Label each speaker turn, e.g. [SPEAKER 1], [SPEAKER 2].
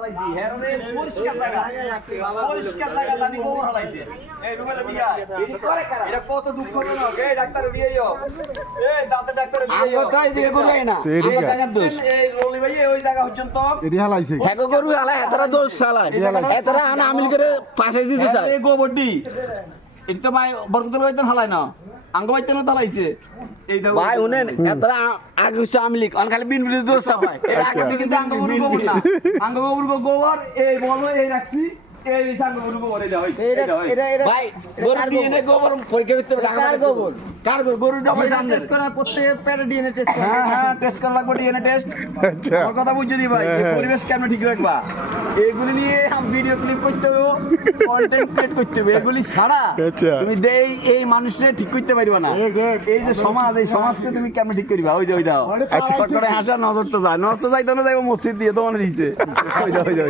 [SPEAKER 1] হালাইছি হেরনে পরিষ্কার জায়গা পরিষ্কার জায়গা জানি গোবর হালাইছে এই রুমেলে দিয়া এটা কত দুঃখজনক এই ডাক্তার দিয়েইও এই দাঁতের ডাক্তার দিয়েইও
[SPEAKER 2] তো এইদিকে গরু না
[SPEAKER 3] তো এদিকে?
[SPEAKER 2] দোষ
[SPEAKER 1] এই রলি ভাই ওই জায়গা পর্যন্ত
[SPEAKER 3] এটি হালাইছে
[SPEAKER 2] হ্যাঁ গরু হালা এতরা দোষ চালায় এতরা আনা আমিল করে পাশে দিতে চায়
[SPEAKER 1] এই গোবরটি এটা তো ভাই বরকতুল বাইতেন হালাই না। আঙ্গ ভাই তো হালাইছে এই দেখো।
[SPEAKER 2] ভাই শুনেন এতরা আগে হচ্ছে আমিলিক অন খালি বিন বিন দোষ চাপায়।
[SPEAKER 1] এটা আগে কিন্তু আঙ্গ গোবর না। আঙ্গ গরু গোবর এই বলো এই রাখছি। কথা বুঝছি ভাই। পরিবেশ কেমন ঠিক রাখবা? এগুলি নিয়ে ভিডিও ক্লিপ করতে হবে কন্টেন্ট ক্রিয়েট করতে হবে। এগুলি ছাড়া
[SPEAKER 3] আচ্ছা।
[SPEAKER 1] তুমি দেই এই মানুষের ঠিক করতে পারবে না। এই যে সমাজ এই সমাজকে তুমি কেমন ঠিক করিবা? ওই যে ওই দাও।
[SPEAKER 3] আচ্ছা।
[SPEAKER 1] হাসা নজর তো যায় নজর তো যাইতো না যাইবো মসজিদ দিয়ে তোমার দিছে। ওই দাও ওই দাও